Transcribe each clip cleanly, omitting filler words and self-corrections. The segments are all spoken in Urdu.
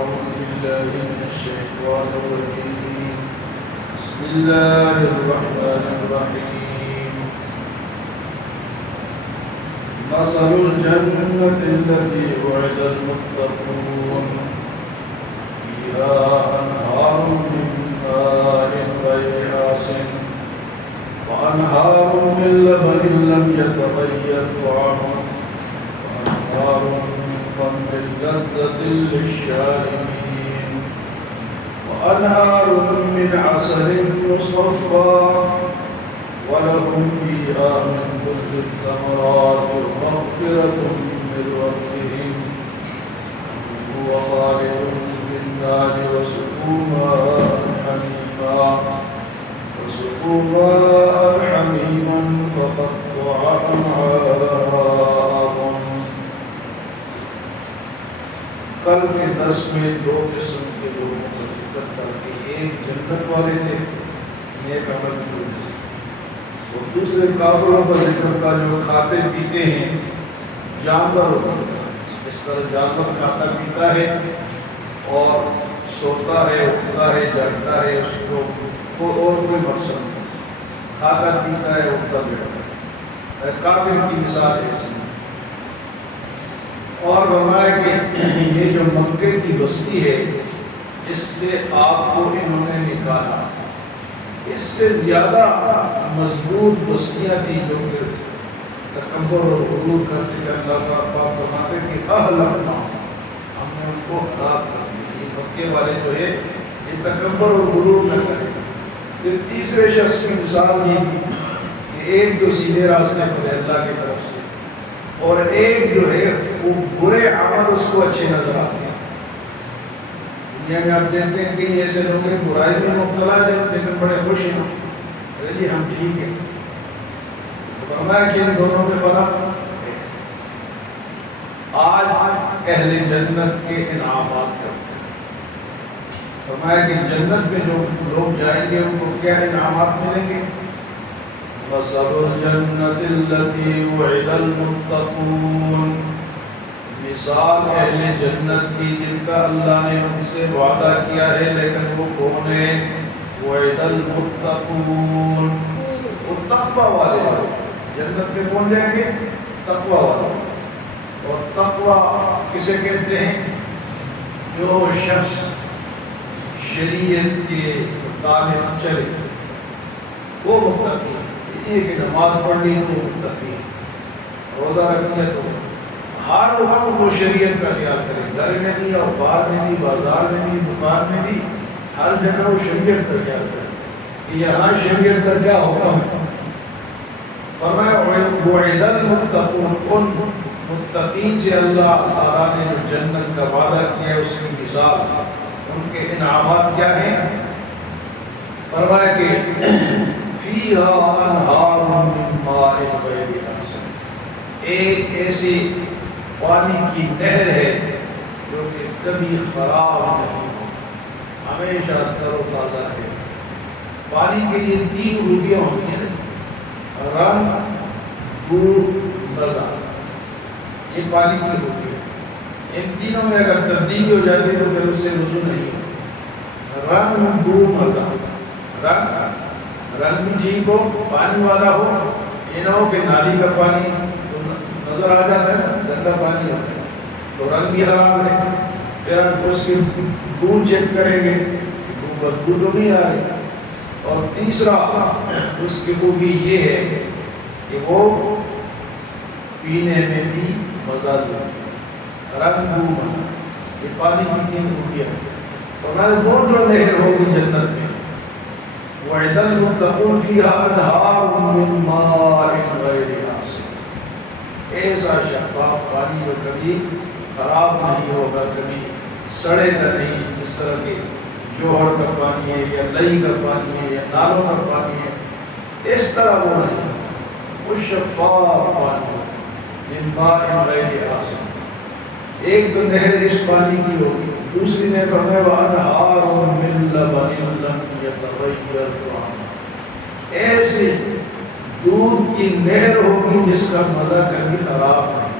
أعوذ بالله من الشيطان الرجيم بسم الله الرحمن الرحيم مثل الجنة التي وعد المتقون فيها أنهار من ماء غير آسن وأنهار من لبن لم يتغير طعمه وأنهار من خمر لذة للشاربين وأنهار من عسل مصفى ولهم فيها من كل الثمرات مغفرة من ربهم وخالد في النار وسقوا ماء حميما فقطع أمعاءهم. کل کے درس میں دو قسم کے لوگوں کا ذکر تھا کہ ایک جنت والے تھے نیک عمل کی وجہ سے، اور دوسرے کافروں کا ذکر تھا جو کھاتے پیتے ہیں جانور ہوتا ہے، اس طرح جانور کھاتا پیتا ہے اور سوتا ہے اٹھتا ہے جاگتا ہے، اس کو اور کوئی مقصد نہیں، کھاتا پیتا ہے اٹھتا بیٹھتا ہے، کافر کی مثال ہے اس میں. اور فرمایا کہ یہ جو مکے کی بستی ہے اس سے آپ کو انہوں نے نکالا، اس سے زیادہ مضبوط بستیاں تھیں جو کہ تکبر اور غرور کرتے کہ اللہ پاک فرماتے کہ اہلکنا، ہم نے ان کو ہلاک کر دیا. یہ مکے والے جو ہے یہ تکبر اور غرور نہ کریں. پھر تیسرے شخص کی مثال یہ تھی کہ ایک جو سیدھے راستے پر ہے اللہ کی طرف سے، اور ایک جو ہے وہ برے عمل اس کو اچھے نظر آتے ہیں. دنیا میں آپ دیکھتے ہیں کہ ایسے لوگ ہیں برائی میں مبتلا ہے لیکن بڑے خوش ہیں، ارے جی ہم ٹھیک ہیں. فرمایا کہ ان دونوں میں فرق ہے. آج اہل جنت کے انعامات کرتے ہیں. فرمایا کہ جنت میں جو لوگ جائیں گے ان کو کیا انعامات ملیں گے؟ مثل الجنة التي وعد المتقون، مثال اہل جنت کی جن کا اللہ نے ان سے وعدہ کیا ہے، لیکن وہ کون ہے؟ وعد المتقون، وہ تقوی والے لوگ. جنت میں کون جائیں گے؟ تقوی والے. اور تقوی کسے کہتے ہیں؟ جو شخص شریعت کے مطابق چلے وہ متقی ہے. یہ کہ نماز پڑھنی تو متقی ہے، روزہ رکھنی ہے تو ہر وقت وہ شریعت کا خیال کرے، گھر میں بھی اور باہر میں بھی، بازار میں بھی، دکان میں بھی، ہر جگہ وہ شریعت کا خیال کرے کہ یہاں شریعت کا کیا حکم ہے. فرمایا وعد المتقون، ان متقین سے اللہ تعالیٰ نے جو جنت کا وعدہ کیا ہے اس کی مثال، ان کے انعامات کیا ہیں؟ فرمایا کہ فیہا انہار من ماء غیر آسن، ایک ایسی پانی کی نہر ہے جو کہ کبھی خراب نہیں ہو، ہمیشہ تر و تازہ ہے. پانی کے لیے 3 خوبیاں ہوتی ہیں: رنگ، بو، مزہ. یہ پانی کی خوبی ہے. ان تینوں میں اگر تبدیلی ہو جاتی تو پھر اس سے وضو نہیں ہو. رنگ، بو، مزہ. رنگ بھی ٹھیک ہو، پانی والا ہو، یہ نہ ہو کہ نالی کا پانی نظر آ جاتا ہے نا، گندا پانی ہوتا ہے تو رنگ بھی حرام ہے. پھر اس کی بو چیک کریں گے کہ بدبو تو نہیں آ رہی. اور تیسرا اس کی خوبی یہ ہے کہ وہ پینے میں بھی مزہ دے. رنگ، بو، مزہ، یہ پانی کی 3 خوبیاں ہیں. اور وہ جو نہر ہوگی جنت میں، وعد المتقون فیہا انہار من ماء غیر آسن، ایسا شفاف پانی جو کبھی خراب نہیں ہوگا، کبھی سڑے گا نہیں. جس طرح کے جوہر کا پانی ہے یا لئی کا پانی ہے یا نالوں کا پانی ہے، اس طرح وہ نہیں، وہ شفاف پانی من ماء غیر آسن. ایک تو نہر اس پانی کی ہوگی، دوسری نے فرمایا وانہار من لبن لم یتغیر طعمہ، ایسی دودھ کی نہر ہوگی جس کا مزہ کبھی خراب نہیں،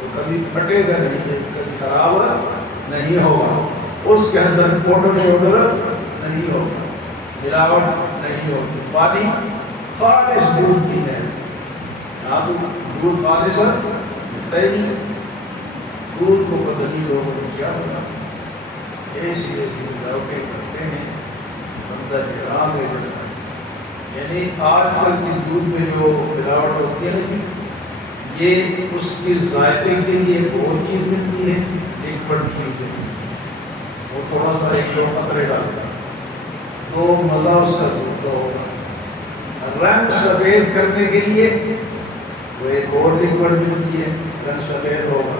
وہ کبھی پھٹے گا نہیں، کبھی خراب نہیں ہوگا، اس کے اندر پاؤڈر شوڈر نہیں ہوگا، ملاوٹ نہیں ہوگی، پانی خالص دودھ کی نہر۔ یہاں تو دودھ خالص ملتا ہی نہیں، دودھ کو پتہ نہیں لوگوں نے کیا بنا، ایسی ملاوٹیں کرتے ہیں، بندہ حیران ہو جاتا ہے۔ یعنی آج کل کے دودھ میں جو ملاوٹ ہوتی ہے نا، یہ اس کے ذائقے کے لیے ایک اور چیز ملتی ہے، لکوڈ چیز ہے، وہ تھوڑا سا ایک دو قطرے ڈالتا ہے تو مزہ اس کا دودھ کا ہوگا۔ رنگ سفید کرنے کے لیے وہ ایک اور لکوڈ ملتی ہے، رنگ سفید ہوگا،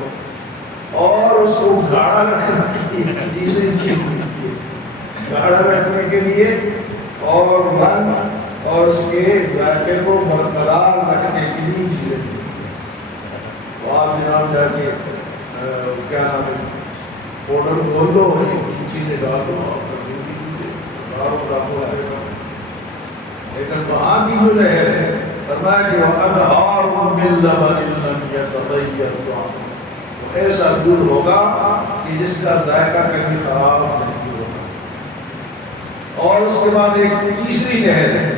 اور اس کو گاڑھا رکھنے کے لیے تیسری چیز ملتی ہے، گاڑھا رکھنے کے لیے اور رنگ اور اس کے ذائقے کو برقرار رکھنے کے لیے چیزیں ملتی ہیں۔ تو آپ جناب جا کے کیا نام ہے پاؤڈر کھول دو، یہ تین چیزیں ڈال دو، لیکن وہاں کی جو لہر ہے فرمایا کہ وَأَنْهَارٌ مِّن لَبَنٍ لَّمْ يَتَغَيَّرْ طَعْمُهُ، تو ایسا دودھ ہوگا کہ جس کا ذائقہ کبھی خراب نہیں ہوگا۔ اور اس کے بعد ایک تیسری نہر ہے،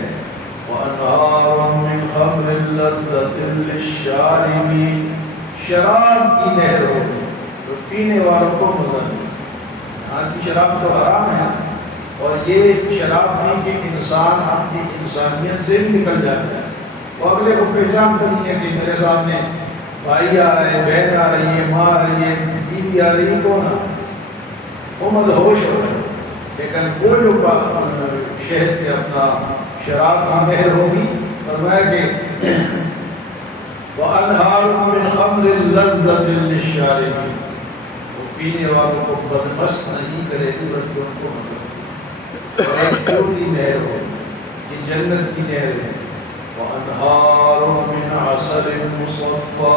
وَأَنْهَارٌ مِّن خَمْرٍ لَّذَّةٍ لِّلشَّارِبِينَ، شراب کی نہر ہوگی تو پینے والوں کو مزہ نہیں۔ یہاں کی شراب تو حرام ہے، اور یہ شراب پی کے انسان اپنی انسانیت سے بھی نکل جاتا ہے، وہ اگلے کو پہچانتا نہیں ہے کہ میرے سامنے بھائی آ رہے ہیں، بہن آ رہی ہے، ماں آ رہی ہے، بیوی آ رہی ہے، کون آ رہا ہے، وہ مدہوش ہوتا ہے۔ لیکن وہ جو شہد کے اپنا شراب کی نہر ہوگی، فرمایا کہ وَأَنْهَارٌ مِّنْ خَمْرٍ لَّذَّةٍ لِّلشَّارِبِينَ، وہ پینے والوں کو بدمست نہیں کرے گی بلکہ ان کو ایک پوری نہر ہو، یہ جنت کی نہر ہے۔ وَأَنْهَارٌ مِّنْ عَسَلٍ مُّصَفًّى،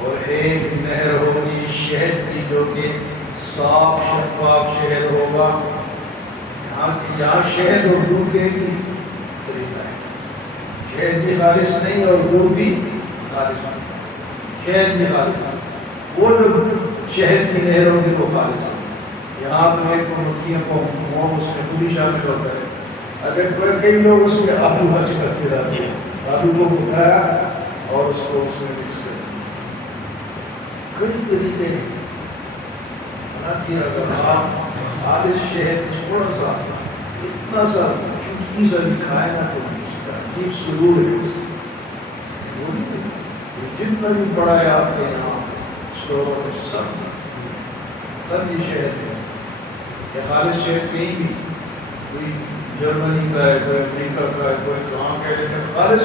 اور ایک نہر ہوگی شہد کی جو کہ صاف شفاف شہد ہوگا۔ یہاں شہد اور دودھ کے ہی طریقہ ہے، شہد بھی خالص نہیں اور دودھ بھی خالص نہیں، شہد بھی خالص نہیں، وہ جو شہد کی نہر ہوگی وہ خالص ہے۔ یہاں تو ایک تو مکھیوں کو موم اس میں پوری شامل ہوتا ہے، اگر کئی لوگ اس میں آلو بچ کر کے ڈالتے ہیں، آلو کو پکایا اور اس کو اس میں مکس کر دیا، کئی طریقے ہیں۔ حالانکہ اگر آپ خالص شہد تھوڑا سا اتنا سا چٹکی سا بھی کھائے نا تو اس کا عجیب سرور ہے، جتنا بھی بڑا ہے آپ کے یہاں اسٹور میں سب یہ شہد ہے۔ یہ خالص شہد کہیں بھی، کوئی جرمنی کا ہے، کوئی امریکہ کا ہے، کوئی کہاں کا ہے، لیکن خالص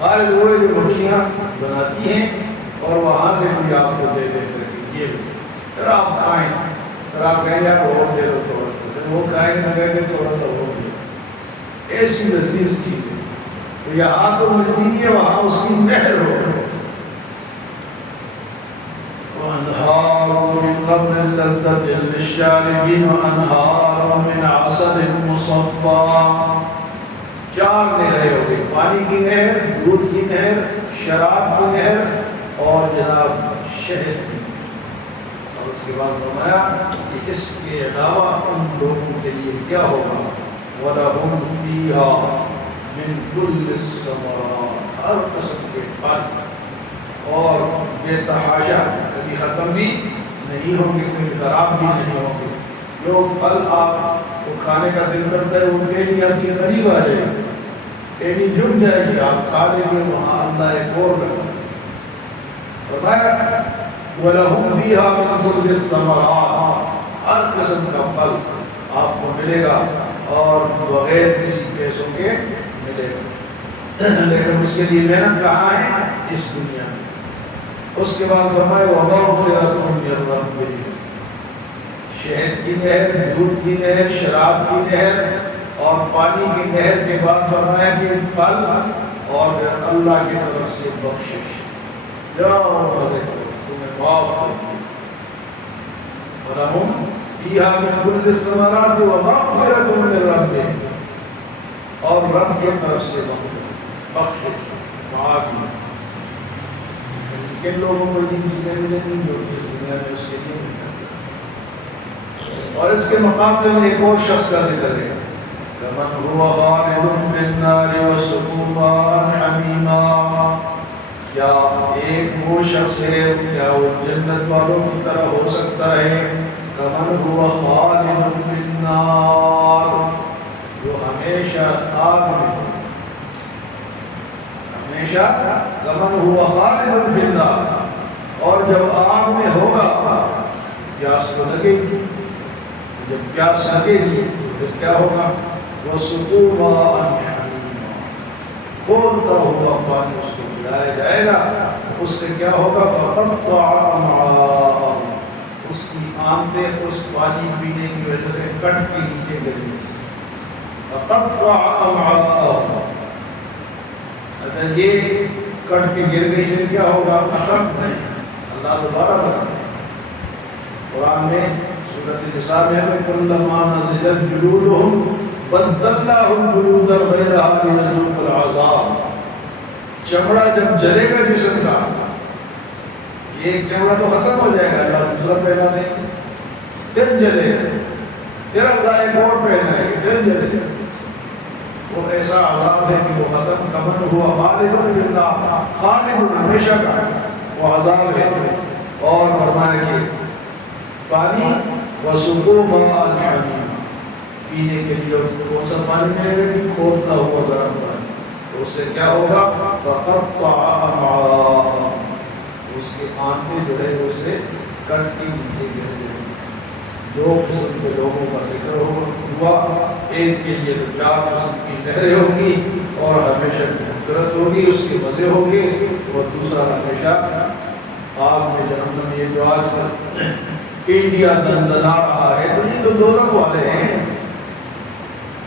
خالص وہ ہے جو مکھیاں بناتی ہیں اور وہاں سے کوئی آپ کو دے دیتے ہیں، یہ پھر آپ کھائیں، پھر آپ کہیں گے آپ اور دے دو تھوڑا سا، وہ کھائیں گے نہ کہیں گے تھوڑا سا اور دے دو، ایسی لذیذ چیز ہے۔ تو یہاں تو ملتی نہیں ہے، وہاں اس کی نہر ہو۔ وَأَنْهَارٌ مِّن خَمْرٍ لَّذَّةٍ لِّلشَّارِبِينَ وَأَنْهَارٌ مِّنْ عَسَلٍ مُّصَفًّى، چار نہریں ہو گئی، پانی کی نہر، دودھ کی نہر، شراب کی نہر اور جناب شہد کی۔ اور اس کے بعد فرمایا کہ اس کے علاوہ ان لوگوں کے لیے کیا ہوگا، وَلَهُمْ فِيهَا مِن كُلِّ الثَّمَرَاتِ، ہر قسم کے پھل اور بے تحاشا، کبھی ختم بھی نہیں ہوں گے، کبھی خراب بھی نہیں ہوں گے۔ جو پھل آپ کو کھانے کا دل کرتا ہے وہ ٹہنی آپ کے قریب آ جائے گی، ٹہنی جھک جائے گی، آپ کھا لیں گے، وہاں اللہ ایک اور رکھتا ہے۔ فرمایا وَلَهُمْ فِيهَا مِن كُلِّ الثَّمَرَاتِ، ہر قسم کا پھل آپ کو ملے گا اور بغیر کسی پیسوں کے ملے گا، لیکن اس کے لیے محنت کہاں ہے؟ اس دنیا میں۔ اس کے بعد فرمائے وَمَغْفِرَةٌ مِّن رَّبِّهِمْ، شہد کی نہر، دودھ کی نہر، شراب کی نہر اور پانی کی نہر کے بعد فرمایا کہ پھل اور پھر اللہ کی طرف سے بخشش، جاؤ مزے کرو، تمہیں معاف کر دیا۔ وَلَهُمْ فِيهَا مِن كُلِّ الثَّمَرَاتِ وَمَغْفِرَةٌ مِّن رَّبِّهِمْ، اور رب کی طرف سے بخشش، معافی۔ کن لوگوں کو یہ چیزیں ملیں گی جو اس دنیا میں اس کے لیے محنت کرتے ہیں۔ اور اس کے مقابلے میں ایک اور شخص کا ذکر ہے، کمن هو خالد فی النار وسقوا ماء حمیما، کیا ایک وہ شخص ہے، کیا وہ جنت والوں کی طرح ہو سکتا ہے، کمن هو خالد فی النار، جو ہمیشہ آگ میں، ہمیشہ کمن هو خالد فی النار، اور جب آگ میں ہوگا پیاس تو لگے گی، جب پیاس لگے گی پھر کیا ہوگا، وَسُقُوا مَاءً حَمِيمًا، کھولتا ہوا پانی اس کو پلایا جائے گا، اس سے کیا ہوگا، فَقَطَّعَ أَمْعَاءَهُمْ، اس کی آنتیں اس پانی پینے کی وجہ سے کٹ کے نیچے گر گئی، فَقَطَّعَ أَمْعَاءَهُمْ، اگر یہ کٹ کے گر گئی پھر کیا ہوگا، ختم نہیں، اللہ دوبارہ بنا۔ قرآن میں سورۃ النساء میں ہے کلما نضجت جلودہم بدلناہم جلودا غیرہا ليذوقوا العذاب، چمڑا جب جلے گا جسم کا، ایک چمڑا تو ختم ہو جائے گا، اللہ دوسرا پہنا دیں گے، پھر جلے گا، پھر اللہ ایک اور پہنائے گا، پھر جلے گا، وہ ایسا عذاب ہے کہ وہ ختم، کمن ہوا خالد فی النار، خالد ہمیشہ کا وہ عذاب ہے۔ اور فرمانے کے پانی وَسُقُوا مَاءً حَمِيمًا، پینے کے لیے کون سا پانی ملے گا کہ کھولتا ہوا گرم پانی، تو اس سے کیا ہوگا، فَقَطَّعَ أَمْعَاءَهُمْ، اس کے آنتیں جو ہے اس سے کٹ کے نیچے گر گئے۔ دو قسم کے لوگوں کا ذکر ہوا، ایک کے لیے تو 4 قسم کی نہریں ہوگی اور ہمیشہ مغفرت ہوگی، اس کے مزے ہوں گے، اور دوسرا ہمیشہ آگ میں جہنم۔ یہ جو آج انڈیا دندنا رہا ہے تو یہ تو دوزخ والے ہیں،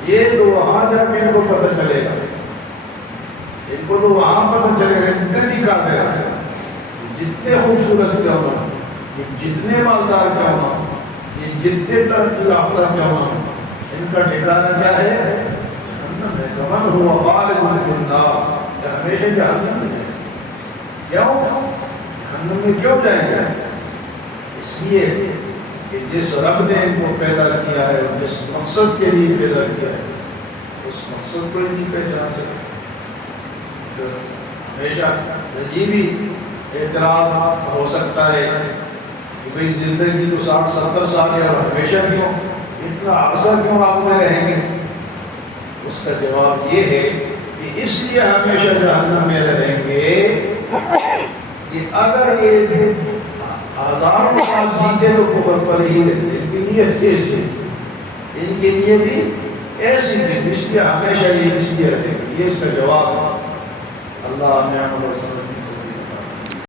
یہ تو وہاں جا کے ان کو پتہ چلے گا، ان کو تو وہاں پتہ چلے گا، جتنے بھی کافر ہیں، جتنے خوبصورت کیوں نہ، جتنے مالدار کیوں نہ، یہ جتنے ترقی یافتہ کیوں نہ، ان کا ٹھکانہ کیا ہے، جہنم ہے۔ کمن ہوا خالد فی النار، ہمیشہ جہنم میں جائے۔ کیوں جہنم میں کیوں جائیں گے؟ اس لیے کہ جس رب نے ان کو پیدا کیا ہے، جس مقصد کے لیے پیدا کیا ہے، اس مقصد کو نہیں پہچان سکے۔ تو ہمیشہ یہ بھی اعتراض ہو سکتا ہے کہ بھئی زندگی تو 60-70 سال ہے اور ہمیشہ کیوں، اتنا عرصہ کیوں آپ میں رہیں گے؟ اس کا جواب یہ ہے کہ اس لیے ہمیشہ جہنم میں رہیں گے کہ اگر یہ ہزاروں سال جیتے تو کفر پر ہی رہتے، ان کی نیت ایسی، ان کی نیت ہی ایسی تھی، اس لیے ہمیشہ یہ اس لیے رہے گا۔ یہ اس کا جواب ہے۔ اللہ ہمیں عمل و سمجھ